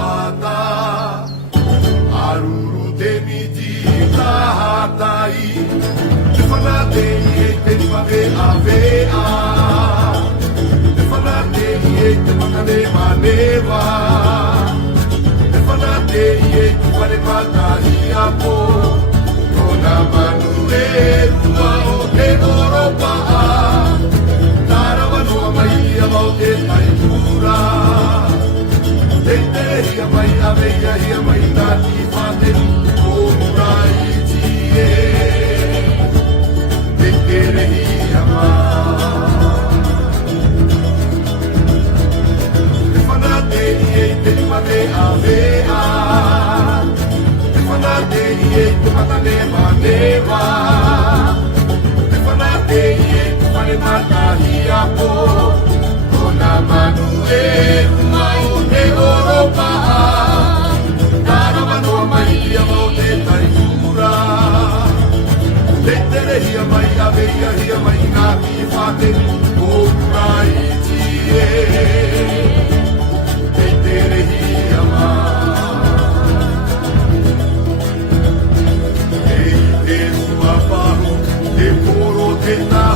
ata aruru te miti tahatai te whanate i e te whame awea te whanate i e te makane manewa te whanate i e te whare patahi apo kona manu e rua o te Europa tarawa noa mai ia mau te taipura te hia mai aveia hia mai tati whateri o murai tie te kere hia mai te whanate i e te mane avea te whanate i e te matane manewa te whanate i e te whane matahi apo kona manu e ruma o te Europa tarawa noa mai ia mau te taipura te tere hia mai aveia hia mai ngāti whateri o murai tie te tere hia mai e te sua paru te poro te tā